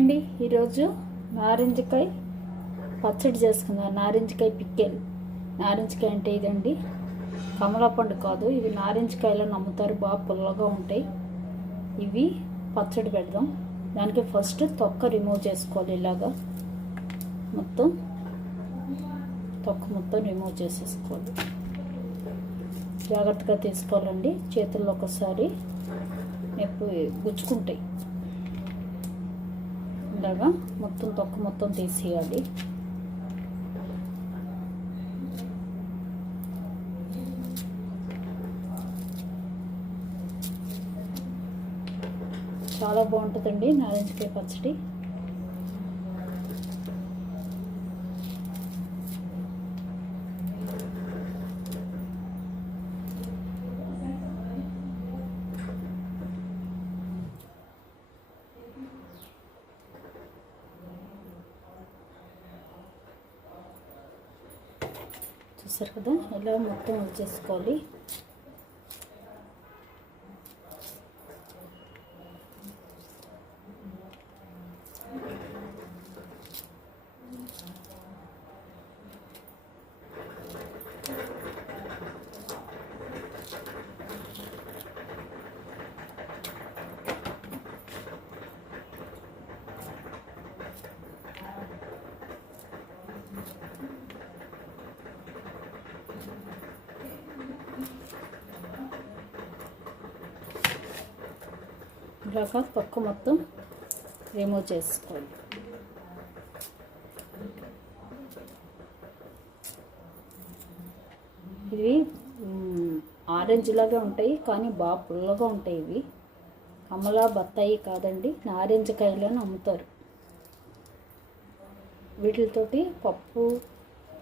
అండి ఈరోజు నారింజకాయ పచ్చడి చేసుకుందాం నారింజకాయ పిక్కెల్. నారింజకాయ అంటే ఇదండి. కమలపండు కాదు. ఇవి నారింజకాయలో నమ్ముతారు. బాగా పుల్లగా ఉంటాయి. ఇవి పచ్చడి పెడదాం. దానికి ఫస్ట్ తొక్క రిమూవ్ చేసుకోవాలి ఇలాగా. మొత్తం తొక్క మొత్తం రిమూవ్ చేసేసుకోవాలి. జాగ్రత్తగా తీసుకోవాలండి. చేతుల్లో ఒకసారి నొప్పి గుచ్చుకుంటాయి. ఇలాగా మొత్తం తొక్క మొత్తం తీసేయాలి. చాలా బాగుంటుందండి నారింజకాయ పచ్చడి. చూసారు కదా ఇలా మొత్తం వచ్చేసుకోవాలి ఇలాగ తొక్క మొత్తం రిమూవ్ చేసుకోవాలి. ఇవి ఆరెంజ్ లాగా ఉంటాయి కానీ బాగా పుల్లగా ఉంటాయి ఇవి. కమలా బత్తాయి కాదండి నారింజకాయలు అని అమ్ముతారు. వీటితోటి పప్పు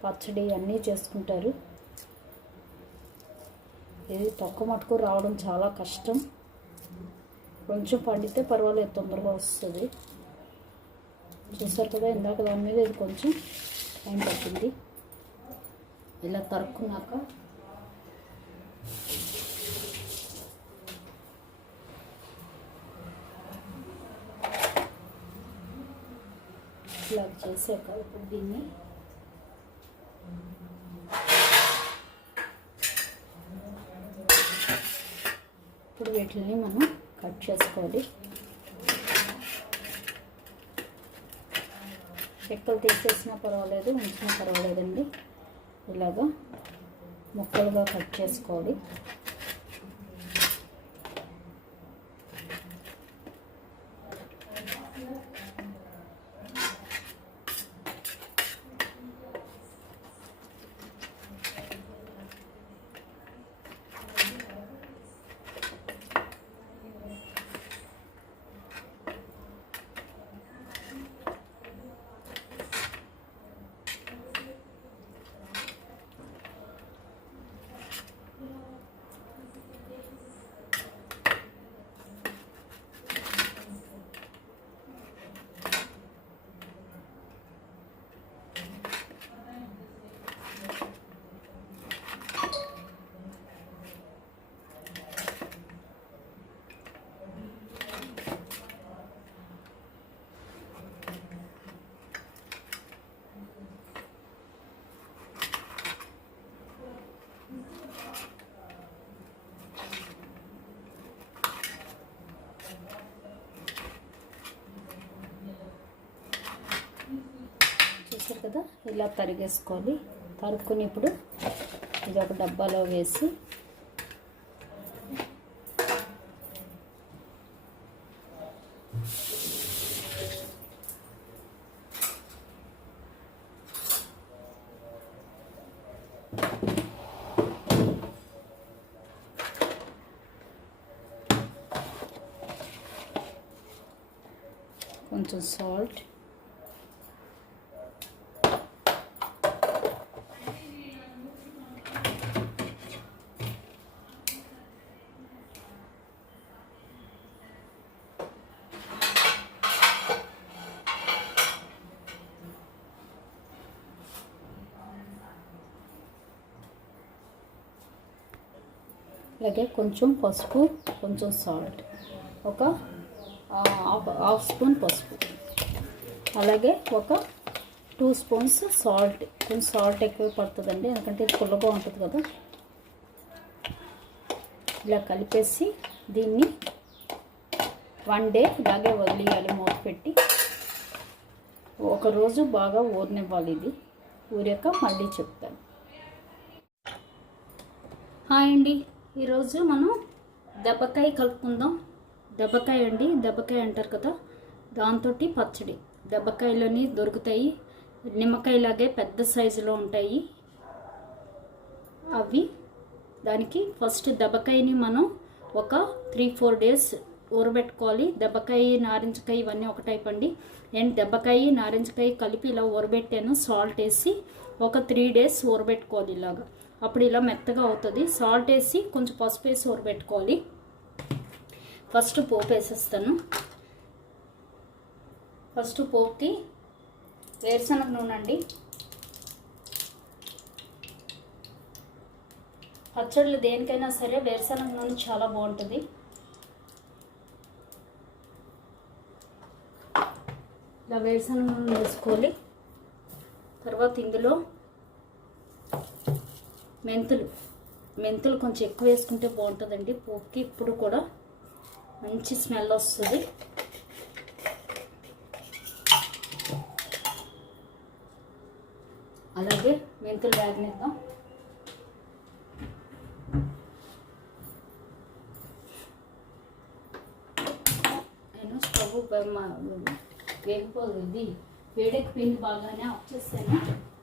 పచ్చడి అన్నీ చేసుకుంటారు. ఇది తొక్క మటుకు రావడం చాలా కష్టం. కొంచెం పండితే పర్వాలేదు తొందరగా వస్తుంది. చూసారు కదా ఇందాక దాని మీద ఇది కొంచెం టైం పట్టింది. ఇలా తరుక్కున్నాక ఇలా చేసాక ఇప్పుడు దీన్ని ఇప్పుడు వీటిని మనం కట్ చేసుకోవాలి. చెక్కలు తీసేసినా పర్వాలేదు ఉంచినా పర్వాలేదండి. ఇలాగా ముక్కలుగా కట్ చేసుకోవాలి చూసారు కదా ఇలా తరిగేసుకోవాలి తరుక్కుని ఇప్పుడు ఇది ఒక డబ్బాలో వేసి కొంచెం సాల్ట్ అలాగే కొంచెం పసుపు కొంచెం సాల్ట్. ఒక హాఫ్ హాఫ్ స్పూన్ పసుపు. అలాగే ఒక టూ స్పూన్స్ సాల్ట్. కొంచెం సాల్ట్ ఎక్కువ పడుతుందండి ఎందుకంటే ఇది పుల్లగా ఉంటుంది కదా. ఇలా కలిపేసి దీన్ని వన్ డే ఇలాగే వదిలేయాలి మూత పెట్టి. ఒకరోజు బాగా ఊరినివ్వాలి ఇది. ఊరాక మళ్ళీ చెప్తాను. హాయ్ అండి. ఈరోజు మనం దెబ్బకాయ కలుపుకుందాం. దెబ్బకాయ అండి దెబ్బకాయ అంటారు కదా దాంతో పచ్చడి. దెబ్బకాయలోని దొరుకుతాయి నిమ్మకాయలాగే పెద్ద సైజులో ఉంటాయి. అవి దానికి ఫస్ట్ దెబ్బకాయని మనం ఒక త్రీ ఫోర్ డేస్ ఊరబెట్టుకోవాలి. దెబ్బకాయ నారింజకాయ ఇవన్నీ ఒక టైప్ అండి. నేను దెబ్బకాయ నారింజకాయ కలిపి ఇలా ఊరబెట్టాను. సాల్ట్ వేసి ఒక త్రీ డేస్ ఊరబెట్టుకోవాలి ఇలాగా. అప్పుడు ఇలా మెత్తగా అవుతుంది. సాల్ట్ వేసి కొంచెం పసుపు వేసి ఊరబెట్టుకోవాలి. ఫస్ట్ పోపు వేసేస్తాను. ఫస్ట్ పోపుకి వేరుశనగ నూనె అండి. పచ్చళ్ళు దేనికైనా సరే వేరుశనగ నూనె చాలా బాగుంటుంది. ఇలా వేరుశనగ నూనె వేసుకోవాలి. తర్వాత ఇందులో మెంతులు. మెంతులు కొంచెం ఎక్కువ వేసుకుంటే బాగుంటుందండి. పోపుకి ఇప్పుడు కూడా మంచి స్మెల్ వస్తుంది. అలాగే మెంతులు వేగనిద్దాం. నేను స్టవ్ వేగిపోదు ఇది. వేడెక్కి పిండి బాగానే ఆఫ్ చేస్తాను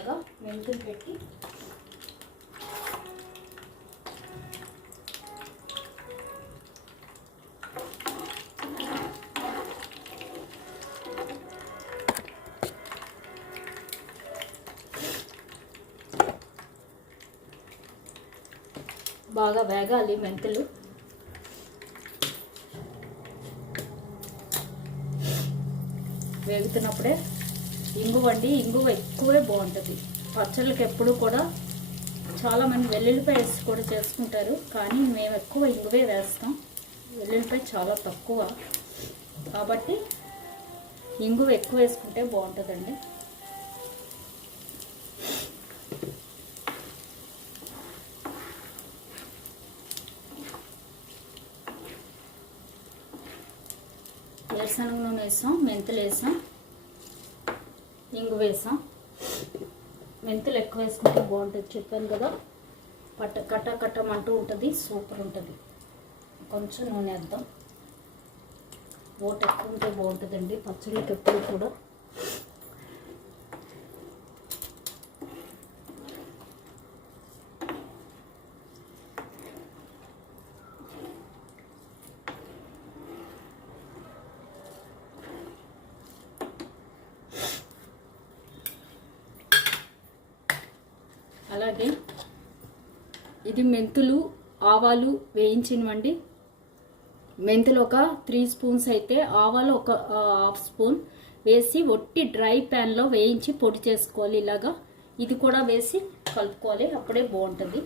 ఇలాగా మెంతులు పెట్టి బాగా వేగాలి మెంతులు. వేగుతున్నప్పుడే ఇంగువ అండి. ఇంగువ ఎక్కువే బాగుంటుంది. పచ్చళ్ళకి ఎప్పుడు కూడా చాలామంది వెల్లుల్లిపాయ వేసి కూడా చేసుకుంటారు. కానీ మేము ఎక్కువ ఇంగువే వేస్తాం. వెల్లుల్లిపాయ చాలా తక్కువ. కాబట్టి ఇంగువ ఎక్కువ వేసుకుంటే బాగుంటుందండి. వేరుశనగ నూనె వేసాం మెంతులు వేసాం. ఇంగు వేసాం. మెంతులు ఎక్కువ వేసుకుంటే బాగుంటుంది. చెప్పాను కదా పట్ట కట్ట కట్టమంటూ ఉంటుంది సూపర్ ఉంటుంది. కొంచెం నూనె వేద్దాం. ఓట ఎక్కువ ఉంటే బాగుంటుందండి. పచ్చళ్ళకి ఎప్పుడు కూడా. అలాగే ఇది మెంతులు ఆవాలు వేయించినవండి. మెంతులు ఒక త్రీ స్పూన్స్ అయితే ఆవాలు ఒక హాఫ్ స్పూన్ వేసి ఒట్టి డ్రై ప్యాన్లో వేయించి పొడి చేసుకోవాలి ఇలాగా. ఇది కూడా వేసి కలుపుకోవాలి అప్పుడే బాగుంటుంది.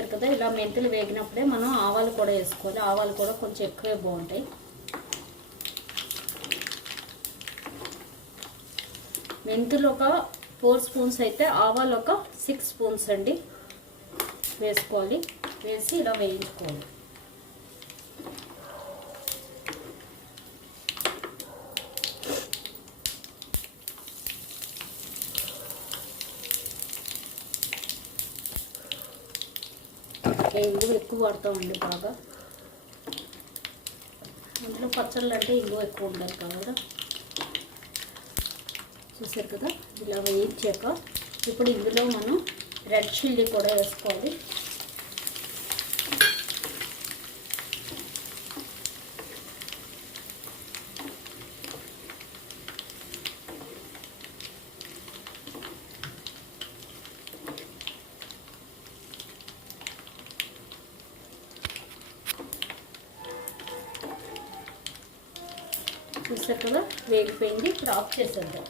చూసారు కదా ఇలా మెంతులు వేగినప్పుడే మనం ఆవాలు కూడా వేసుకోవాలి. ఆవాలు కూడా కొంచెం ఎక్కువే బాగుంటాయి. మెంతులు ఒక ఫోర్ స్పూన్స్ అయితే ఆవాలు ఒక సిక్స్ స్పూన్స్ అండి. వేసుకోవాలి. వేసి ఇలా వేయించుకోవాలి. ఇంగువ ఎక్కువ వాడతామండి బాగా. ఇంట్లో పచ్చళ్ళు అంటే ఇంగువ ఎక్కువ ఉండాలి కదా. చూసారు కదా? ఇలా వేయించాక ఇప్పుడు ఇందులో మనం రెడ్ చిల్లీ కూడా వేసుకోవాలి. ఇప్పుడు ఆఫ్ చేసేద్దాం.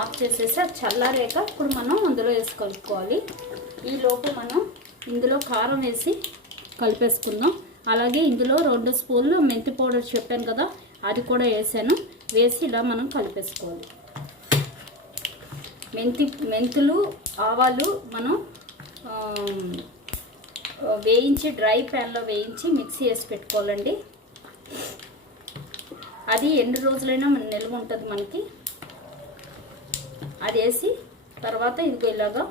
ఆఫ్ చేసేసి అది చల్లారాక ఇప్పుడు మనం అందులో వేసి కలుపుకోవాలి. ఈ మనం ఇందులో కారం వేసి కలిపేసుకుందాం. అలాగే ఇందులో రెండు స్పూన్లు మెంతి పౌడర్ చెప్పాను కదా అది కూడా వేసాను. వేసి ఇలా మనం కలిపేసుకోవాలి. మెంతి మెంతులు ఆవాలు మనం వేయించి డ్రై ప్యాన్లో వేయించి మిక్సీ వేసి పెట్టుకోవాలండి. అది ఎన్ని రోజులైనా మన నిల్వ ఉంటుంది మనకి. అది వేసి తర్వాత ఇదిగో ఇలాగా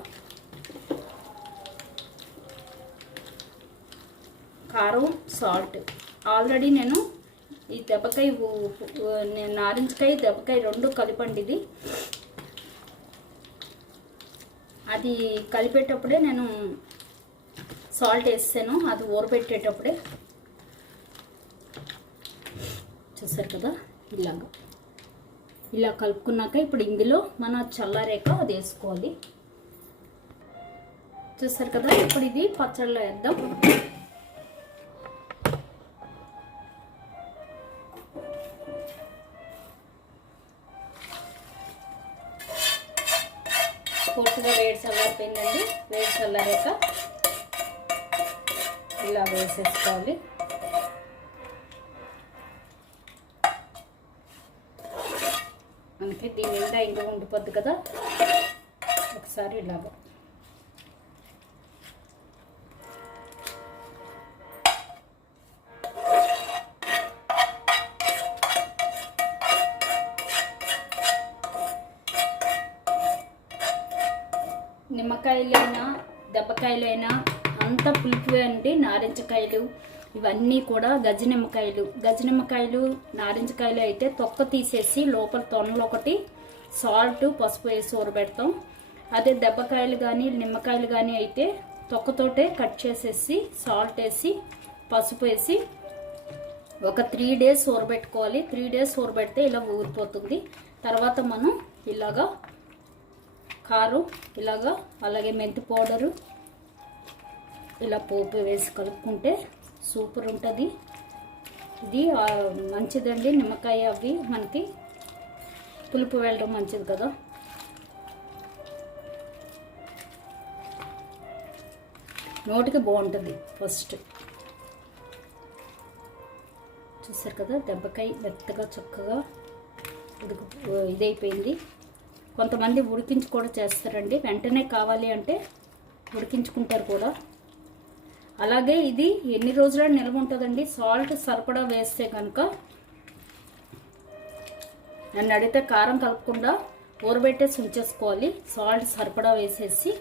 కారం సాల్ట్. ఆల్రెడీ నేను ఈ దెబ్బకాయ నేను నారింజకాయ దెబ్బకాయ రెండు కలిపండి ఇది. అది కలిపేటప్పుడే నేను సాల్ట్ వేసాను అది ఊరబెట్టేటప్పుడే. చూసారు కదా ఇలాగా. ఇలా కలుపుకున్నాక ఇప్పుడు ఇందులో మన చల్లారేక అది వేసుకోవాలి. చూసారు కదా ఇప్పుడు ఇది పచ్చళ్ళలో వేద్దాం. పూర్తిగా వేడి చల్లారిపోయిందండి. వేడి చల్లారాక ఇలా వేసేసుకోవాలి. దీని నిండా ఇంకా ఉండిపోద్ది కదా. ఒకసారి ఇలాగా. నిమ్మకాయలైనా దెబ్బకాయలైనా అంత పులుపు అండి నారింజకాయలు ఇవన్నీ కూడా గజ నిమ్మకాయలు గజ నిమ్మకాయలు నారింజకాయలు అయితే తొక్క తీసేసి లోపల తొనలు ఒకటి సాల్ట్ పసుపు వేసి ఊరబెడతాం. అదే దెబ్బకాయలు కానీ నిమ్మకాయలు కానీ అయితే తొక్కతోటే కట్ చేసేసి సాల్ట్ వేసి పసుపు వేసి ఒక త్రీ డేస్ ఊరబెట్టుకోవాలి. త్రీ డేస్ ఊరబెడితే ఇలా ఊరిపోతుంది. తర్వాత మనం ఇలాగా కారు ఇలాగా అలాగే మెంతి పౌడరు ఇలా పోపు వేసి కలుపుకుంటే సూపర్ ఉంటుంది. ఇది మంచిదండి నిమ్మకాయ అవి. మనకి పులుపు వెళ్ళడం మంచిది కదా. నోటికి బాగుంటుంది ఫస్ట్. చూసారు కదా దెబ్బకాయ మెత్తగా చక్కగా ఉడుకు ఇదైపోయింది. కొంతమంది ఉడికించి కూడా చేస్తారండి. వెంటనే కావాలి అంటే ఉడికించుకుంటారు కూడా. అలాగే ఇది ఎన్ని రోజుల నిల్వ ఉంటుందండి? సాల్ట్ సరిపడా వేస్తే కనుక నన్ను అడిగితే కారం కలపకుండా ఊరబెట్టేసి ఉంచేసుకోవాలి సాల్ట్ సరిపడా వేసేసి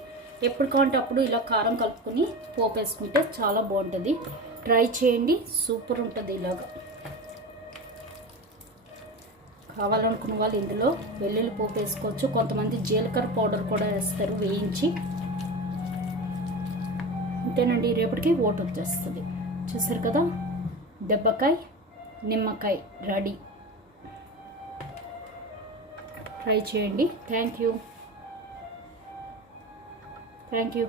ఎప్పుడు కావాలంటే అప్పుడు ఇలా కారం కలుపుకొని పోపు వేసుకుంటే చాలా బాగుంటుంది. ట్రై చేయండి. సూపర్ ఉంటుంది ఇలాగా. కావాలనుకున్న వాళ్ళు ఇందులో వెల్లుల్లి పోపు వేసుకోవచ్చు. కొంతమంది జీలకర్ర పౌడర్ కూడా వేస్తారు వేయించి. అంతేనండి రేపటికి ఓటు వచ్చేస్తుంది. చూసారు కదా? దెబ్బకాయ నిమ్మకాయ రెడీ. ట్రై చేయండి. Thank you. Thank you.